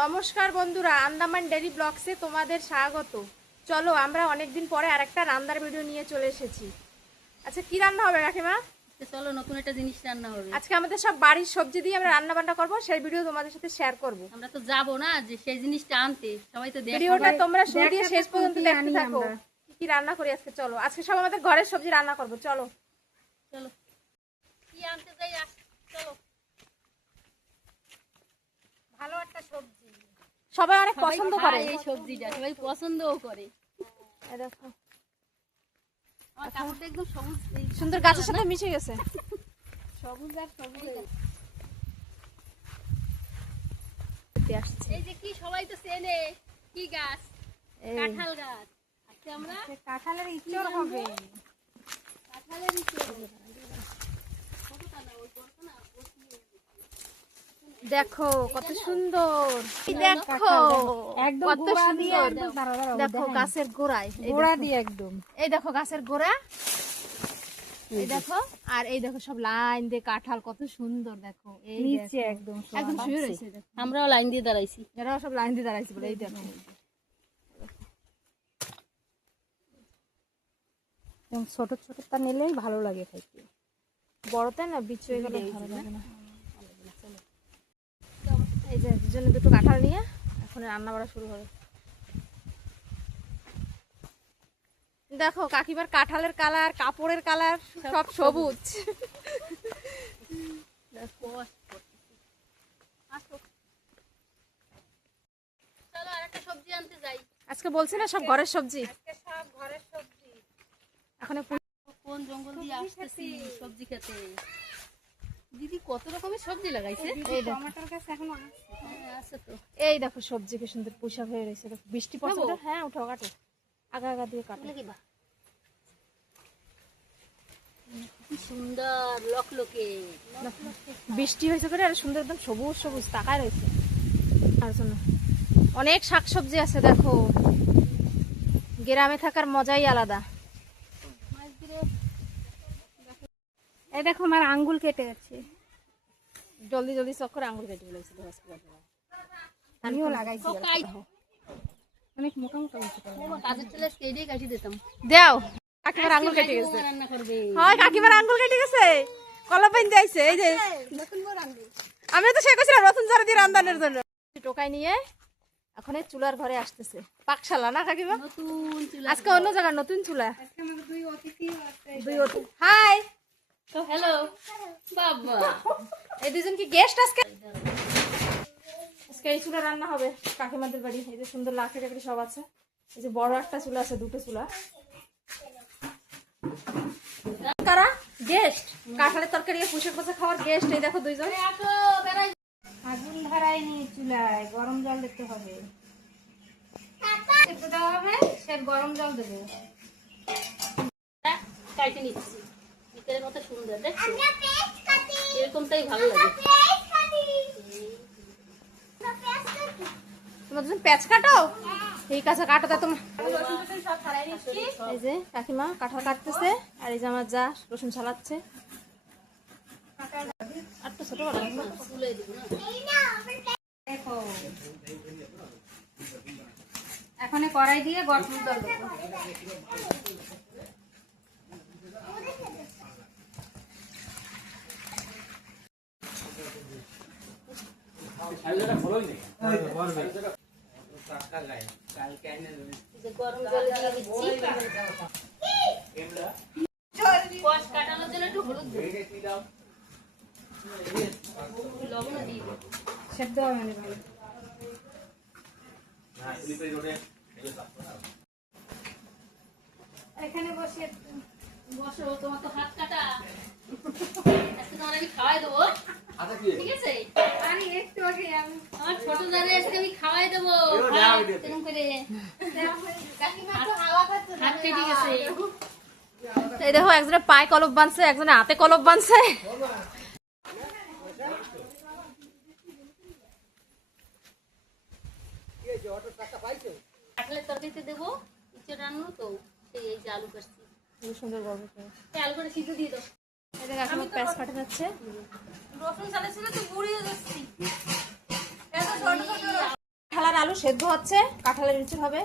নমস্কার বন্ধুরা, আন্দামান ডেইলি ব্লগসে তোমাদের স্বাগত। চলো আমরা অনেকদিন পরে আরেকটা রান্নার ভিডিও নিয়ে চলে এসেছি। আচ্ছা, কি রান্না হবে কাকিমা? চলো নতুন একটা জিনিস রান্না হবে। আজকে আমাদের সব বাড়ির সবজি দিয়ে আমরা রান্না বান্না করবো, সেই ভিডিও তোমাদের সাথে শেয়ার করব। আমরা তো যাবো না যে সেই জিনিসটা আনতে, সবাই তো দেখবে। ভিডিওটা তোমরা শুরু থেকে শেষ পর্যন্ত দেখতে থাকো। কি কি রান্না করি আজকে চলো। আজকে সব আমাদের ঘরের সবজি রান্না করব। চলো চলো কি আনতে যাই, চলো। ভালো একটা সবজি সবাই অনেক পছন্দ করে, এই সবজিটা সবাই পছন্দও করে। এই দেখো আমার কাপড়টা একদম সবুজ, সুন্দর গাছের সাথে মিশে গেছে। সবুজ আর সবুজ। এই যে কি সবাই তো চেনে, কি গাছ? কাঁঠাল গাছ। আজকে আমরা কাঁঠালের ইঁচড় হবে। কাঁঠালের ইঁচড়। দেখো কত সুন্দর, দেখো একদম কত গোড়া দিয়ে সুন্দর। একদম দাঁড়াও দেখো গাছের গোড়ায়, গোড়া দিয়ে একদম। এই দেখো গাছের গোড়া, এই দেখো। আর এই দেখো সব লাইন দিয়ে কাঁঠাল, কত সুন্দর। দেখো এই নিচে দেখো, একদম একদম শুয়ে রয়েছে। দেখো আমরাও লাইন দিয়ে দাঁড়াইছি। এরাও সব লাইন দিয়ে দাঁড়াইছে বলে। এই দেখো ছোট ছোটটা নিলেই ভালো লাগে খাইতে। বড়তে না বিচ হয়ে গেলে ভালো লাগে না। এই যে দুজনে দুটো কাঁঠাল নিয়ে এখন রান্না বাড়া শুরু হবে। দেখো কাকিমার কাঁঠালের কালার, কাপড়ের কালার সব সবুজ। চলো আরেকটা সবজি আনতে যাই। আজকে বলছি না সব ঘরের সবজি। এখন কোন জঙ্গল দিয়ে আসতেছি সবজি খেতে। দিদি কত রকমের সবজি লাগাইছে। এই দেখো টমেটোর গাছ এখনো আছে তো। এই দেখো সবজি কি সুন্দর পোশাক হয়ে রয়েছে। দেখো বৃষ্টি পড়ছে তো। হ্যাঁ উঠাও, কাটো আগা আগা দিয়ে কাটো। কি সুন্দর লকলকে। বৃষ্টি হয়েছে করে আর সুন্দর একদম সবুজ সবুজ তাকায় রয়েছে। আর শোনো অনেক শাকসবজি আছে। দেখো গ্রামে থাকার মজাই আলাদা। এই দেখো আমার আঙ্গুল কেটে যাচ্ছে। জলদি জলদি চক্কর আঙুল কেটে ফেলেছিল। আমিও লাগাইছি অনেক মোটা মোটা হয়েছে। কাজের তেলে কেটে কাটি দিতাম। দাও, কাকিমার আঙুল কেটে গেছে। রান্না করবে। হয় কাকিমার আঙুল কেটে গেছে, কলা পাইন যাইছে। এই যে আমি তো শেখেছিলাম নতুন ঝাড়ি দিয়ে রান্নার জন্য। টোকাই নিয়ে এখন এই চুলার ঘরে আসতেছে। পাকশালা না কাকিমা? নতুন চুলা। আজকে অন্য জায়গার নতুন চুলা। দুই অতিথি আছে। হাই, তো হ্যালো বাবা। এই দুজন কি গেস্ট আজকে? আজকে এই চুলা রান্না হবে কাকিমাদের বাড়ি। এই যে সুন্দর লাকড়ি টাকড়ি সব আছে। এই যে বড় একটা চুলা আছে, দুটো চুলা। কারা গেস্ট? কাঁঠালের তরকারি পুষে পুষে খাওয়ার গেস্ট। এই দেখো দুইজন। আগুন ধরায়নি চুলায়, গরম জল দিতে হবে। দেওয়া হবে, সে গরম জল দেবো। কাইটে নিচ্ছি ভিতরের মতো সুন্দর। দেখছো এরকমটাই ভালো লাগে। তোমার দুজন পেঁচ কাটো? ঠিক আছে, কাটো। তা তোমার এই যে কাকিমা কাঁঠাল কাটতেছে, আর এই যে আমার যা রসুন ছালাচ্ছে। আর তো ছোট বড় তুলে দিব না। দেখো এখন কড়াই দিয়ে গরম জল দেবো। গরম জল দিয়ে দিচ্ছি। কষ কাটানোর জন্য একটু হলুদ দিই। লবণ দিয়ে দিই। সেদ্ধ হবে না ভালো। এখানে বসে বসো, তোমার তো হাত কাটা। আজকে তোমার আমি খাওয়াই দেবো, ঠিক আছে? আরে একটু আগে আমি আমার ছোট জানে আজকে আমি খাওয়াই দেবো। এরকম করে হাত কেটে গেছে। এই দেখো একজনে পায়ে কলপ বাঁধছে, একজনে হাতে কলপ বাঁধছে। কাঁঠালের তরকারিতে দেবো। ইচ্ছে রান্না তো সেই এই যে আলু কাটছি। সুন্দর গরম আলু করে সিদ্ধ দিয়ে দাও। এই যে কাকিমা পেঁচ কাটে যাচ্ছে। রসুন চালাচ্ছিল তো গুঁড়িয়ে যাচ্ছি। আলু সেদ্ধ হচ্ছে, কাঁঠালের ইঁচড় হবে।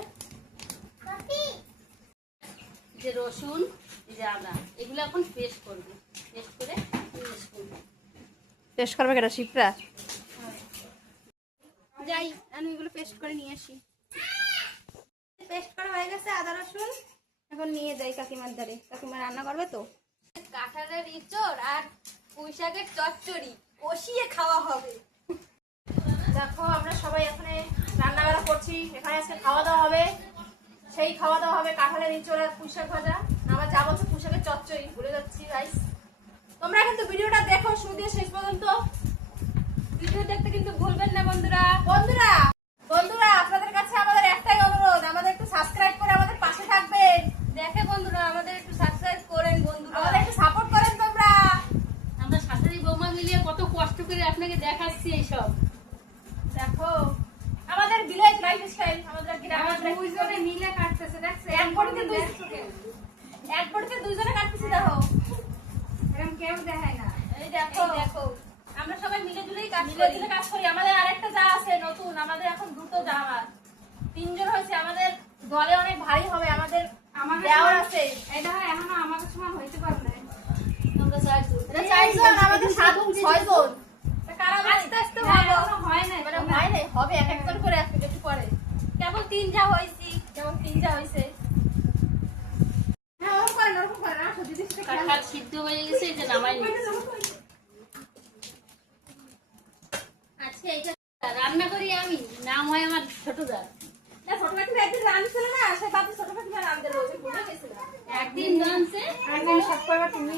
যে রসুন, এই যে আদা, এগুলো এখন পেস্ট করবে। পেস্ট করে মিক্স করবে। পেস্ট করবে কেটা শিপরা? যাই আমি এগুলো পেস্ট করে নিয়ে আসি। পেস্ট করা হয়ে গেছে আদা রসুন, এখন নিয়ে যাই কাকিমার ধারে। কাকিমা রান্না করবে তো। কাঁঠালের ইঁচড় আর পুঁই শাকের চচ্চড়ি কষিয়ে খাওয়া হবে। দেখো আমরা সবাই এখানে রান্না বান্না করছি, এখানে আজকে খাওয়া দাওয়া হবে। সেই খাওয়া দাওয়া হবে কাঁঠালের ইঁচড় আর পুঁই শাক ভাজা। আমার যা বলছে পুঁই শাকের চচ্চড়ি ভুলে যাচ্ছি গাইস। তোমরা কিন্তু ভিডিওটা দেখো শুরু দিয়ে শেষ পর্যন্ত। ভিডিও দেখতে কিন্তু ভুলবেন না বন্ধুরা। বন্ধুরা বন্ধুরা আপনাদের কাছে আমাদের একটাই অনুরোধ, আমাদের একটু সাবস্ক্রাইব করে আমাদের পাশে থাকবেন। দেখে বন্ধুরা আমাদের একটু সাবস্ক্রাইব করেন বন্ধুরা, আমাদের একটু সাপোর্ট করেন তোমরা। আমরা শাশুড়ি বৌমা মিলিয়ে কত কষ্ট করে আপনাকে দেখাচ্ছি এইসব। দেখো আমাদের ভিলেজ লাইফস্টাইল, আমাদের গ্রামের দুইজনে মিলে কাটতেছে, দেখছো? এক বড়িতে দুইজনে কাটতেছি। দেখো এরকম কেউ দেখায় না। এই দেখো দেখো আমরা সবাই মিলে জুলেই কাজ করি। আমাদের আরেকটা যা আছে নতুন, আমাদের এখন দুটো যা, আমার তিনজন হয়েছে। আমাদের দলে অনেক ভারী হবে। আমাদের আমাকে দেওয়ার আছে, এটা হয় এখনো আমাকে সময় হইতে পারে না। আমরা চারজন। এটা 4 জন, আমাদের 6 জন। কারা আস্তে আস্তে হ্যাঁ, হবে, এখনো হয় না, মানে হয় নাই, হবে এক একজন করে একটু একটু পরে। কেবল 3 যা হইছি, কেবল 3 যা হইছে। হ্যাঁ ওরকম করেন আসো দিদি সাথে খেয়াল কাঁঠাল সিদ্ধ হয়ে গেছে, এই যে নামাই নিচ্ছি। আজকে এইটা রান্না করি আমি, নাম হয় আমার ছোট দা। না ছোট কাকিমা একদিন রাঁধছিল না, সে ভাবছে ছোট কাকিমা রাঁধবে, রোজ ভুলে গেছিলাম। একদিন রাঁধছে, একদিন সব করবার তুমি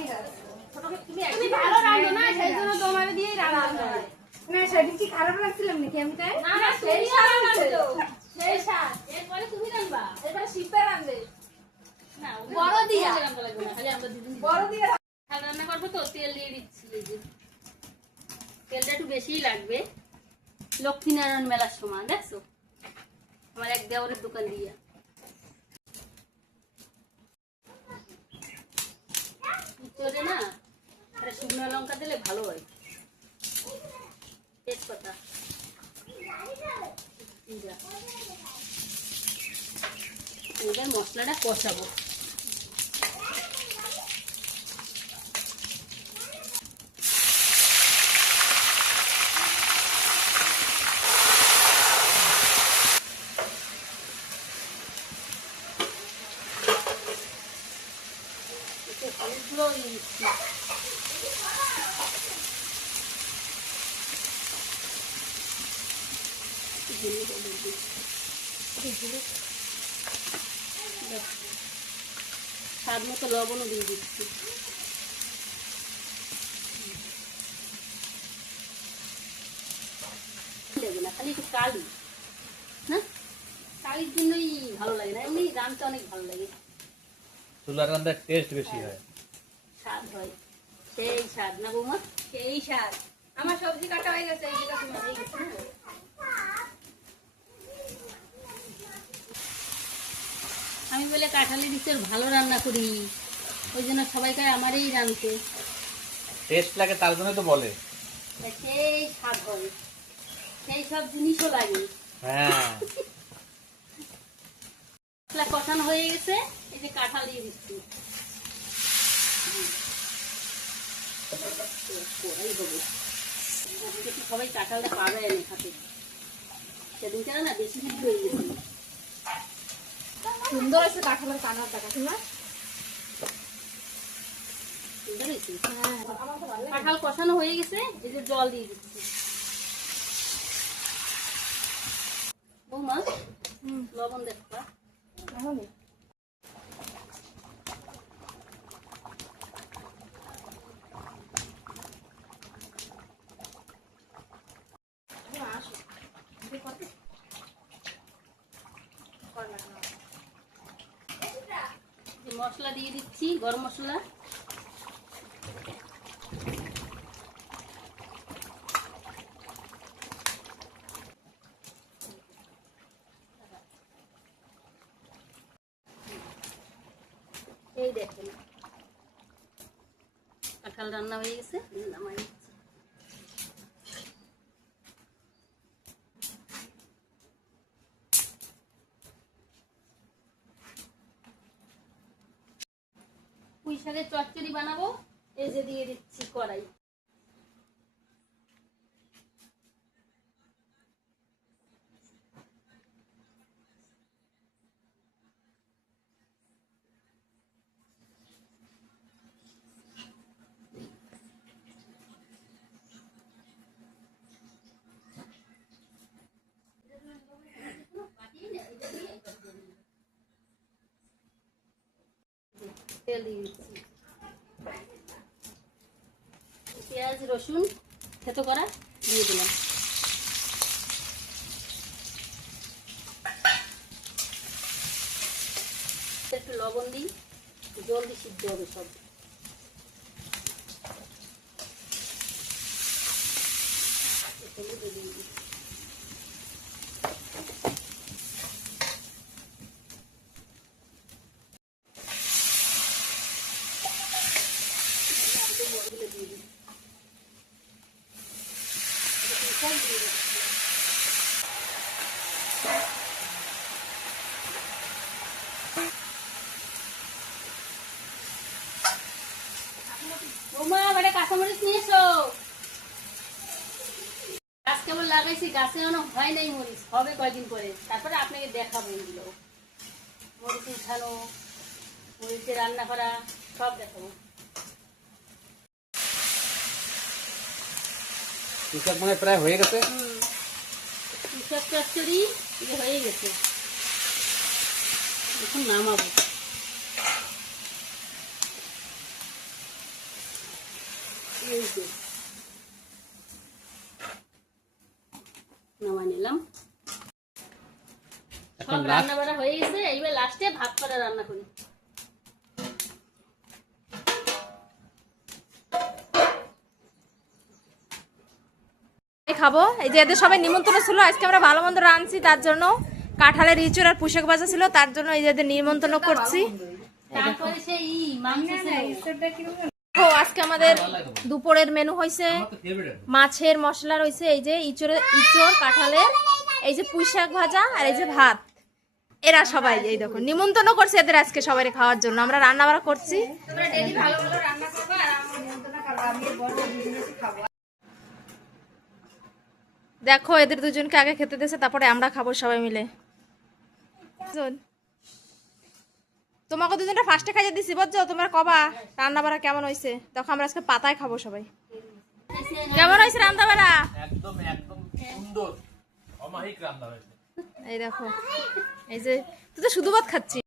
ছোট কাকিমা তুমি ভালো রাঁধো না, সেই জন্য তোমার দিয়েই রান্না হয়। না, সেদিন কি খারাপ লাগছিলাম নাকি আমি? তাই না না সেই স্বাদ রাঁধছো, সেই স্বাদ। এরপরে তুমি রান্না। এবার শিপে রাঁধবে, না, বড় দিয়া। রান্না লাগবে না, খালি আমরা দুজন বড় দিয়ে কাঁঠাল রান্না করবো তো, তেল দিয়ে দিচ্ছি। এই যে তেলটা একটু বেশিই লাগবে। লক্ষ্মীনারায়ণ মেলার সময় দেখছো আমার এক দেওয়ারের দোকান দিয়া। চলে না, একটা শুকনো লঙ্কা দিলে ভালো হয়। তেজপাতা, জিরা। এবার মশলাটা কষাবো। হলুদগুলো দিয়ে দিচ্ছি। স্বাদ মতো লবণও দিয়ে দিচ্ছি। দেবে না, খালি একটু কালি না, কালির জন্যই ভালো লাগে না, এমনি রান্নাটা অনেক ভালো লাগে। চুলার রান্নার টেস্ট বেশি হয়, স্বাদ হয়, সেই স্বাদ না বৌমা? সেই স্বাদ। আমার সবজি কাটা হয়ে গেছে, এই যে কাকিমা হয়ে গেছে না। আমি বলে কাঁঠালের ইঁচড় ভালো রান্না করি, ওই জন্য সবাই কয় আমারই রাঁধতে। টেস্ট লাগে তার জন্য তো বলে। সেই স্বাদ হয়, সেই সব জিনিসও লাগে। হ্যাঁ মশলা কষানো হয়ে গেছে, এই যে কাঁঠাল দিয়ে দিচ্ছি। কড়াই হবে, আজকে তো সবাই কাঁঠালটা পাবে না খাতে, সেদিন কেন না বেশি সিদ্ধ হয়ে গেছে। সুন্দর আছে কাঁঠালের কানারটা কাকিমা। সুন্দর হয়েছে। কাঁঠাল কষানো হয়ে গেছে, এই যে জল দিয়ে দিচ্ছি। বৌমা লবণ দেখবা। এখনই মশলা দিয়ে দিচ্ছি, গরম মশলা। এই দেখেন কাঁঠাল রান্না হয়ে গেছে, নামাই নিচ্ছি। পুঁই শাকের চচ্চড়ি বানাবো। এই যে দিয়ে দিচ্ছি কড়াই। তেল দিয়ে দিচ্ছি, পেঁয়াজ রসুন থেতো করা দিয়ে দিলাম। একটু লবণ দিই, জলদি সিদ্ধ হবে সব। হলুদ দিয়ে দিই। বৌমা বাড়ি কাঁচামরিচ নিয়ে এসো। গাছ কেমন লাগাইছি, গাছে এখনো হয় নাই মরিচ, হবে কয়দিন পরে, তারপরে আপনাকে দেখাবো এগুলো। মরিচ উঠানো, মরিচে রান্না করা, সব দেখাবো। পুঁই শাক মানে প্রায় হয়ে গেছে। পুঁই শাক চচ্চড়ি এটা হয়ে গেছে, এখন নামাবো। এই যে নামাই নিলাম। এখন সব রান্না বাড়া হয়ে গেছে, এইবার লাস্টে ভাত করা রান্না করি। খাবো। এই যে এদের সবাই নিমন্ত্রণ ছিল, আজকে আমরা ভালো মন্দ রাঁধছি, তার জন্য কাঁঠালের ইঁচড় আর পুঁই শাক ভাজা ছিল, তার জন্য এই যে এদের নিমন্ত্রণ করছি। তারপরে সেই মাংস ও আজকে আমাদের দুপুরের মেনু হয়েছে মাছের মশলা রয়েছে, এই যে ইঁচড় কাঁঠালের, এই যে পুঁই শাক ভাজা আর এই যে ভাত। এরা সবাই এই দেখো নিমন্ত্রণ করছে এদের আজকে সবাই খাওয়ার জন্য। আমরা রান্না বাড়া করছি। দেখো এদের দুজনকে আগে খেতে দিয়েছে, তারপরে আমরা খাবো সবাই মিলে। তোমাকে দুজনটা ফার্স্টে খাইয়ে দিছি, বুঝছো? তোমার কবা রান্না বাড়া কেমন হয়েছে দেখো। আমরা আজকে পাতায় খাবো সবাই। কেমন হয়েছে রান্না বাড়া? একদম একদম সুন্দর, অমায়িক রান্না হয়েছে। এই দেখো, এই যে তুই তো শুধু ভাত খাচ্ছি।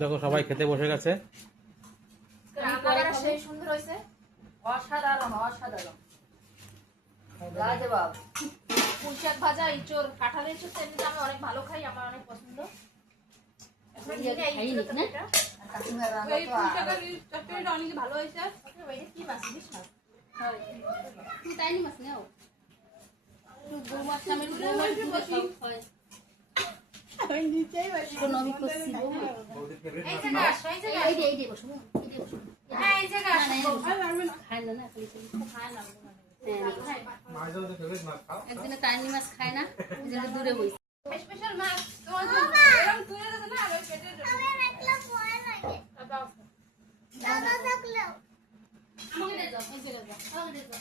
দেখো সবাই খেতে বসে গেছে। রান্না বাড়া সেই সুন্দর হয়েছে, অসাধারণ অসাধারণ। লাজবাব। পুঁই শাক ভাজা, ইঁচড়, কাঁঠালের ইঁচড় তো এমনিতে আমি অনেক ভালো খাই, আমার অনেক পছন্দ। ভালো হয়েছে। কি মাছ দিস না? তুই তাই নি মাছ নেও, বউ মাছ নামের বউ মাছ দিয়ে সব হয়। কোনো আমি করছি বউ মা। এই যে বসো, এই যে বসো। এই জায়গা খায় না, খালি খায় না। একদিনে টাইনি মাছ খায় না, এই জন্য দূরে বই। স্পেশাল মাছ তোমার জন্য এরকম তুলে দিতে না, আমি পেটের জন্য আমাকে দে দাও, এই জায়গা দাও, আমাকে দে দাও।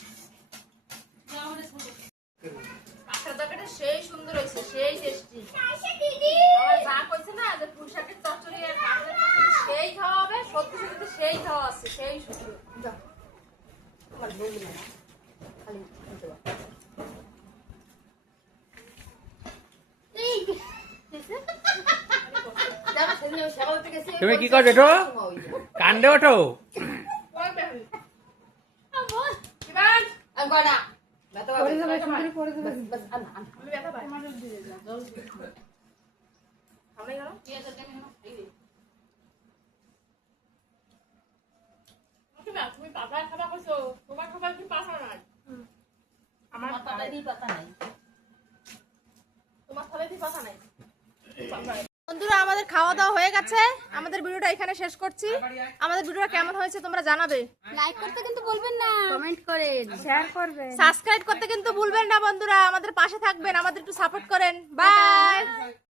যাও আমাকে ছোট। কাঁঠাল তরকারিটা সেই সুন্দর হয়েছে, সেই টেস্টি। আমার যা কইছে না যে পুঁই শাকের চচ্চড়ি আর কাঁঠালের চচ্চড়ি সেই খাওয়া হবে, সত্যি সত্যি সেই খাওয়া আছে, সেই সুন্দর। আমার বউ না খালি খেতে পারে। তুমি কি করছো এটো? কান্দে ওঠো। তুমি পাতা খাবা কইছো, তোমার খাবার কি পাতা নাই? আমার পাতায় দিয়ে পাতা নাই। তোমার থালায় কি পাতা নাই? বন্ধুরা আমাদের খাওয়া দাওয়া হয়ে গেছে, আমাদের ভিডিওটা এখানে শেষ করছি। আমাদের ভিডিওটা কেমন হয়েছে তোমরা জানাবে, লাইক করতে কিন্তু বলবেন না, কমেন্ট করেন, শেয়ার করবেন, সাবস্ক্রাইব করতে কিন্তু ভুলবেন না বন্ধুরা। আমাদের পাশে থাকবেন, আমাদের একটু সাপোর্ট করেন। বাই।